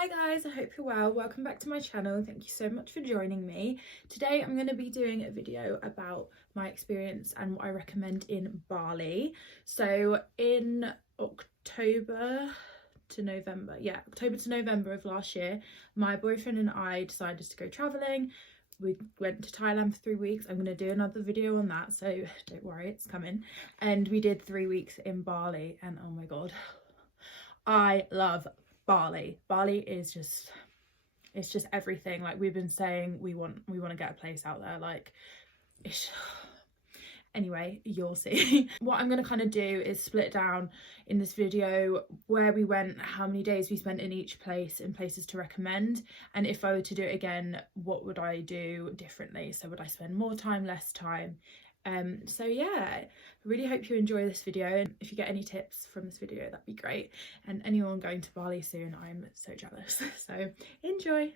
Hi guys, I hope you're well. Welcome back to my channel. Thank you so much for joining me. Today I'm going to be doing a video about my experience and what I recommend in Bali. So in October to November of last year, my boyfriend and I decided to go travelling. We went to Thailand for 3 weeks. I'm going to do another video on that, so don't worry, it's coming. And we did 3 weeks in Bali, and oh my god, I love Bali. Bali is just, it's just everything. Like we've been saying, we want to get a place out there. Like anyway, you'll see. What I'm going to kind of do is split down in this video where we went, how many days we spent in each place, and places to recommend, and if I were to do it again, what would I do differently? So would I spend more time, less time? So yeah, I really hope you enjoy this video, and if you get any tips from this video, that'd be great. And anyone going to Bali soon, I'm so jealous. So enjoy.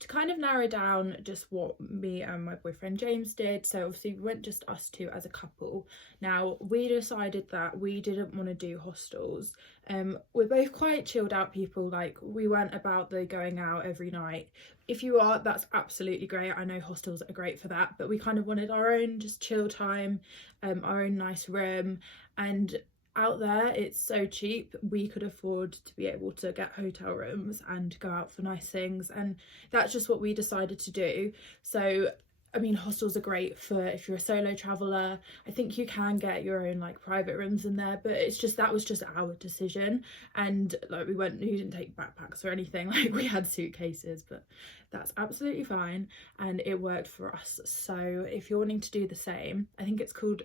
To kind of narrow down just what me and my boyfriend James did, so obviously we went just us two as a couple. Now we decided that we didn't want to do hostels. We're both quite chilled out people. Like we weren't about the going out every night. If you are, that's absolutely great. I know hostels are great for that, but we kind of wanted our own just chill time, our own nice room. And out there it's so cheap, we could afford to be able to get hotel rooms and go out for nice things, and that's just what we decided to do. So I mean, hostels are great for if you're a solo traveller. I think you can get your own like private rooms in there, but it's just, that was just our decision. And like we didn't take backpacks or anything, like we had suitcases, but that's absolutely fine and it worked for us. So if you're wanting to do the same, I think it's called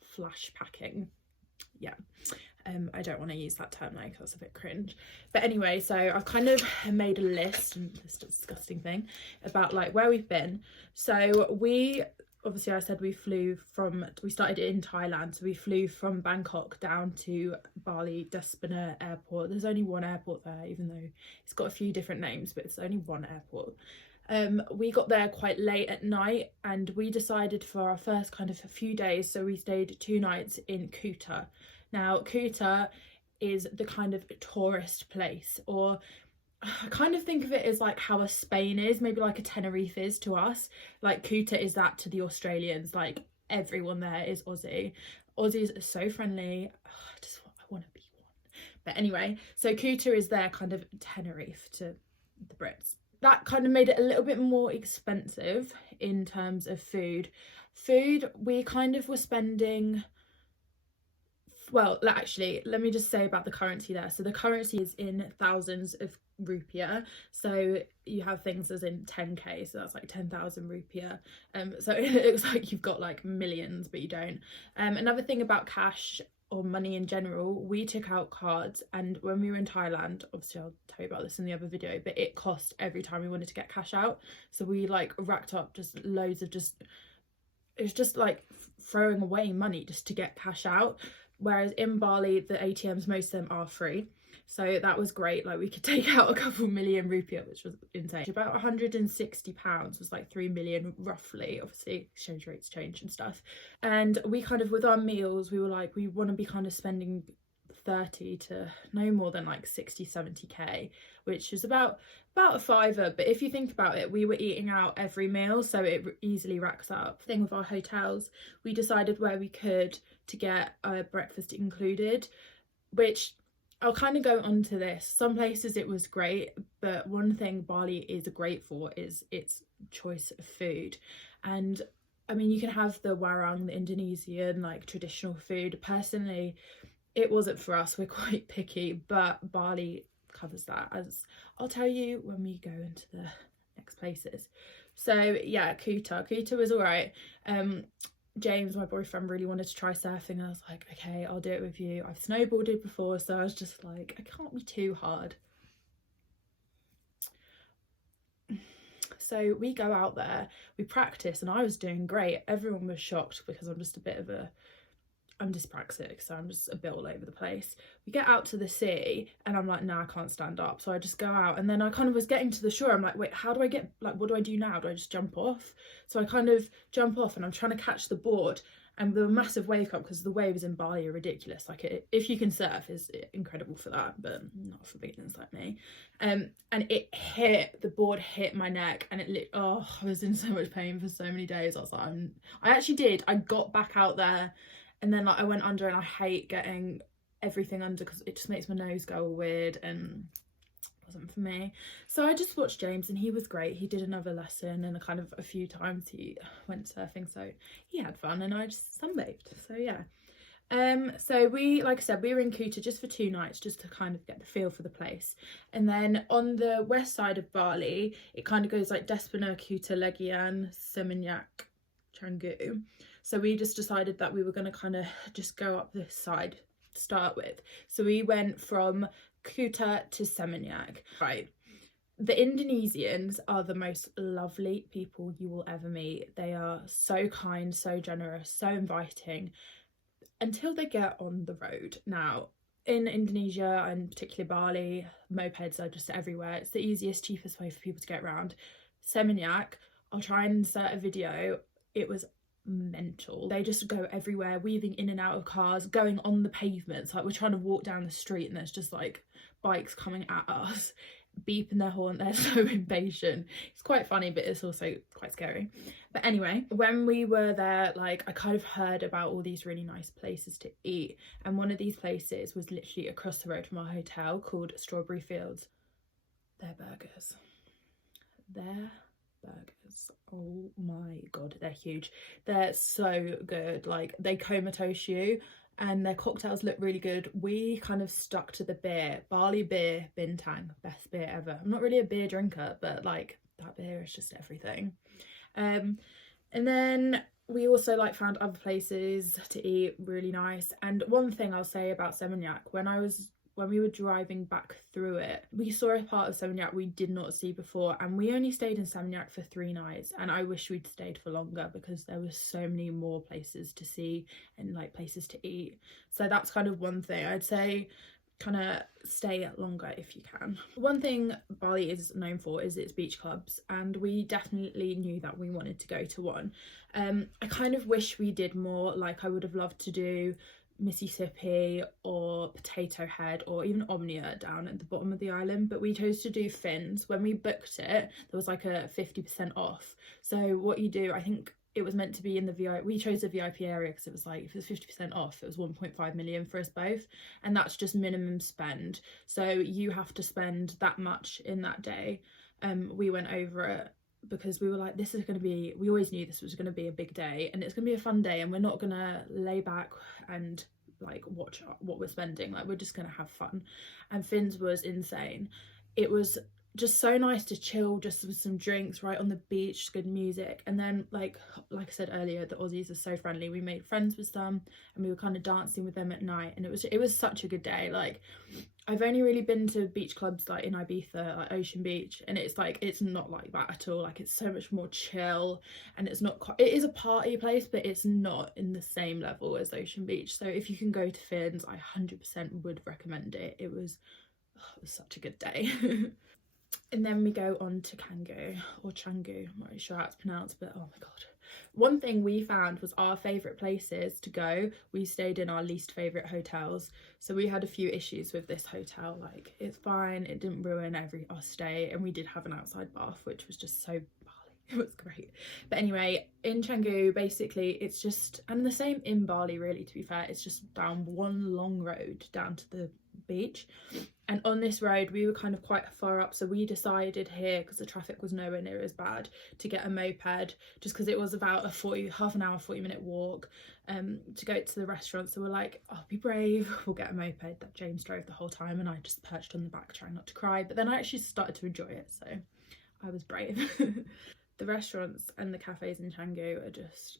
flash packing. Yeah, I don't want to use that term like that's a bit cringe, but anyway, so I've kind of made a list, and this disgusting thing, about like where we've been. So we obviously, I said we started in Thailand, so we flew from Bangkok down to Bali Despina airport. There's only one airport there, even though it's got a few different names, but it's only one airport. We got there quite late at night, and we decided for our first kind of a few days, so we stayed 2 nights in Kuta. Now Kuta is the kind of tourist place, or I kind of think of it as like how a Spain is, maybe like a Tenerife is to us. Like Kuta is that to the Australians. Like everyone there is Aussie. Aussies are so friendly. I want to be one. But anyway, so Kuta is their kind of Tenerife to the Brits. That kind of made it a little bit more expensive in terms of food. We kind of were spending, well, actually, let me just say about the currency there. So the currency is in thousands of rupiah. So you have things as in 10k, so that's like 10,000 rupiah. So it looks like you've got like millions, but you don't. Another thing about cash or money in general, we took out cards, and when we were in Thailand, obviously I'll tell you about this in the other video, but it cost every time we wanted to get cash out. So we like racked up just loads of it was just like throwing away money just to get cash out. Whereas in Bali, the ATMs, most of them are free. So that was great. Like we could take out a couple million rupiah, which was insane. About £160 was like 3 million roughly. Obviously exchange rates change and stuff. And we kind of, with our meals, we were like, we want to be kind of spending 30 to no more than like 60-70k, which is about a fiver. But if you think about it, we were eating out every meal, so it easily racks up. Thing with our hotels, we decided where we could to get a breakfast included, which I'll kind of go on to this. Some places it was great, but one thing Bali is great for is its choice of food. And I mean, you can have the warung, the Indonesian like traditional food. Personally, it wasn't for us, we're quite picky, but Bali covers that, as I'll tell you when we go into the next places. So yeah, Kuta was all right. James, my boyfriend, really wanted to try surfing, and I was like, okay, I'll do it with you. I've snowboarded before, so I was just like, I can't be too hard. So we go out there, we practice, and I was doing great. Everyone was shocked because I'm dyspraxic, so I'm just a bit all over the place. We get out to the sea and I'm like, nah, I can't stand up. So I just go out, and then I kind of was getting to the shore. I'm like, wait, how do I get, like, what do I do now? Do I just jump off? So I kind of jump off and I'm trying to catch the board, and the massive wave cut, because the waves in Bali are ridiculous. Like, if you can surf, is incredible for that, but not for beginners like me. And the board hit my neck, and I was in so much pain for so many days. I was like, I got back out there, and then like I went under, and I hate getting everything under because it just makes my nose go all weird, and wasn't for me. So I just watched James, and he was great. He did another lesson, and a few times he went surfing, so he had fun, and I just sunbathed. So yeah. So like I said, we were in Kuta just for 2 nights, just to kind of get the feel for the place. And then on the west side of Bali, it kind of goes like Despina, Kuta, Legian, Seminyak, Canggu. So we just decided that we were going to kind of just go up this side to start with. So we went from Kuta to Seminyak. Right. The Indonesians are the most lovely people you will ever meet. They are so kind, so generous, so inviting, until they get on the road. Now, in Indonesia, and particularly Bali, mopeds are just everywhere. It's the easiest, cheapest way for people to get around. Seminyak, I'll try and insert a video. It was mental. They just go everywhere, weaving in and out of cars, going on the pavements. Like, we're trying to walk down the street, and there's just like bikes coming at us, beeping their horn. They're so impatient. It's quite funny, but it's also quite scary. But anyway, when we were there, like, I kind of heard about all these really nice places to eat, and one of these places was literally across the road from our hotel, called Strawberry Fields. Their burgers, oh my god, they're huge. They're so good. Like, they comatose you, and their cocktails look really good. We kind of stuck to the beer. Bali beer, Bintang, best beer ever. I'm not really a beer drinker, but like, that beer is just everything. And then we also like found other places to eat, really nice. And one thing I'll say about Seminyak, when we were driving back through it, we saw a part of Seminyak we did not see before, and we only stayed in Seminyak for 3 nights, and I wish we'd stayed for longer because there were so many more places to see and like places to eat. So that's kind of one thing I'd say, kind of stay longer if you can. One thing Bali is known for is its beach clubs, and we definitely knew that we wanted to go to one. I kind of wish we did more. Like, I would have loved to do Mississippi or Potato Head or even Omnia down at the bottom of the island, but we chose to do Fins. When we booked it, there was like a 50% off. So what you do, I think it was meant to be in the VIP, we chose the VIP area because it was like, if it was 50% off, it was 1.5 million for us both, and that's just minimum spend. So you have to spend that much in that day. We went over it because we were like, this is going to be, we always knew this was going to be a big day, and it's going to be a fun day, and we're not going to lay back and like watch what we're spending. Like, we're just going to have fun. And Fins was insane. It was just so nice to chill, just with some drinks right on the beach, good music. And then like I said earlier, the Aussies are so friendly. We made friends with some, and we were kind of dancing with them at night, and it was such a good day. Like, I've only really been to beach clubs like in Ibiza, like Ocean Beach, and it's like, it's not like that at all. Like, it's so much more chill, and it is a party place, but it's not in the same level as Ocean Beach. So if you can go to Fins, I 100% would recommend it. It was such a good day. And then we go on to Canggu, or Canggu, I'm not really sure how it's pronounced, but oh my god. One thing we found was our favourite places to go, we stayed in our least favourite hotels. So we had a few issues with this hotel. Like, it's fine, it didn't ruin our stay, and we did have an outside bath, which was just so Bali. It was great. But anyway, in Canggu, basically it's just, and the same in Bali really, to be fair, it's just down one long road down to the beach. And on this road we were kind of quite far up, so we decided here, because the traffic was nowhere near as bad, to get a moped, just because it was about a half an hour 40-minute walk to go to the restaurant. So we're like, I'll be brave, we'll get a moped. That James drove the whole time, and I just perched on the back trying not to cry. But then I actually started to enjoy it, so I was brave. The restaurants and the cafes in Canggu are just,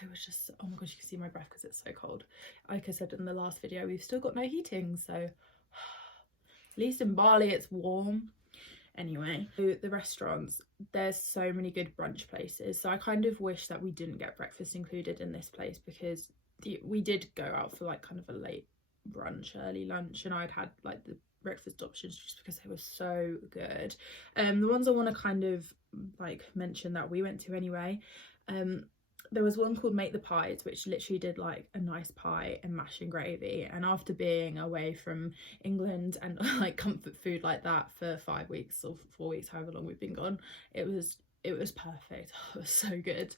they were just, oh my god, you can see my breath because it's so cold. Like I said in the last video, we've still got no heating, so at least in Bali it's warm. Anyway, the restaurants, there's so many good brunch places, so I kind of wish that we didn't get breakfast included in this place, because we did go out for like kind of a late brunch, early lunch, and I'd had like the breakfast options just because they were so good. The ones I want to kind of like mention that we went to anyway, there was one called Make the Pies, which literally did like a nice pie and mash and gravy. And after being away from England and like comfort food like that for 5 weeks or 4 weeks, however long we've been gone, it was perfect. It was so good.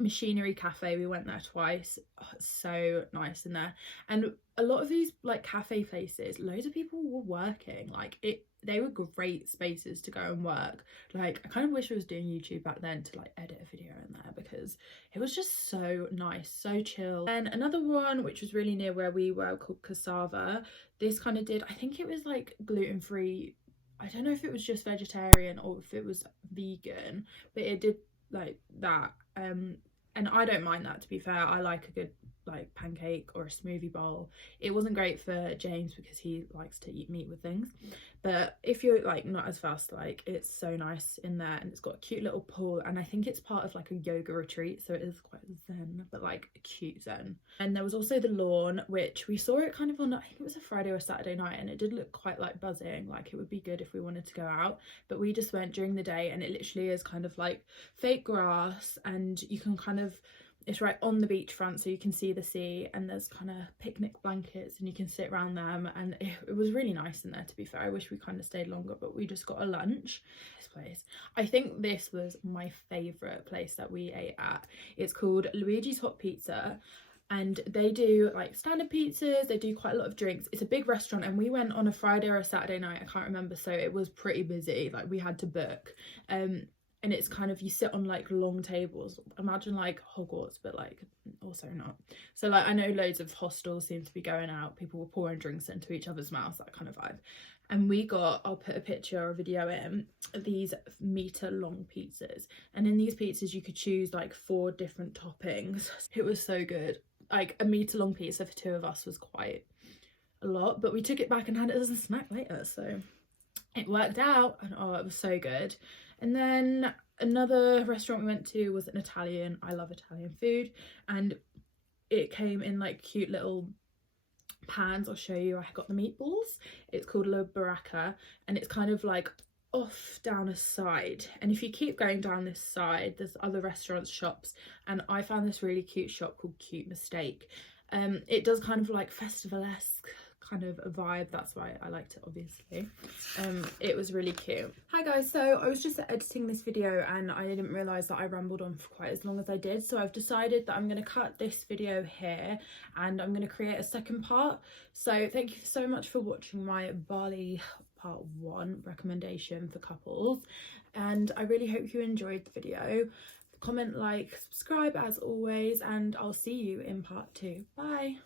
Machinery Cafe, we went there twice. Oh, it's so nice in there. And a lot of these like cafe places, loads of people were working. Like they were great spaces to go and work. Like I kind of wish I was doing YouTube back then to like edit a video in there, because it was just so nice, so chill. And another one which was really near where we were, called Cassava. This kind of did, I think it was like gluten-free. I don't know if it was just vegetarian or if it was vegan, but it did like that. And I don't mind that, to be fair. I like a good like pancake or a smoothie bowl. It wasn't great for James because he likes to eat meat with things, but if you're like not as fast, like it's so nice in there. And it's got a cute little pool, and I think it's part of like a yoga retreat, so it is quite zen, but like a cute zen. And there was also the Lawn, which we saw it kind of on, I think it was a Friday or Saturday night, and it did look quite like buzzing, like it would be good if we wanted to go out, but we just went during the day. And it literally is kind of like fake grass, and you can kind of, it's right on the beachfront, so you can see the sea, and there's kind of picnic blankets and you can sit around them, and it was really nice in there, to be fair. I wish we kind of stayed longer, but we just got a lunch. This place, I think this was my favourite place that we ate at. It's called Luigi's Hot Pizza, and they do like standard pizzas, they do quite a lot of drinks. It's a big restaurant, and we went on a Friday or a Saturday night, I can't remember, so it was pretty busy, like we had to book. And it's kind of, you sit on like long tables, imagine like Hogwarts, but like also not. So like I know loads of hostels seem to be going out, people were pouring drinks into each other's mouths, that kind of vibe. And we got, I'll put a picture or a video in, these metre long pizzas, and in these pizzas you could choose like 4 different toppings. It was so good. Like a metre long pizza for 2 of us was quite a lot, but we took it back and had it as a snack later, so it worked out. And oh, it was so good. And then another restaurant we went to was an Italian. I love Italian food, and it came in like cute little pans. I'll show you. I got the meatballs. It's called La Baracca, and it's kind of like off down a side, and if you keep going down this side there's other restaurants, shops, and I found this really cute shop called Cute Mistake. It does kind of like festival-esque kind of a vibe, that's why I liked it, obviously. It was really cute. Hi guys, so I was just editing this video and I didn't realise that I rambled on for quite as long as I did, so I've decided that I'm going to cut this video here and I'm going to create a second part. So thank you so much for watching my Bali part 1 recommendation for couples, and I really hope you enjoyed the video. Comment, like, subscribe as always, and I'll see you in part 2. Bye.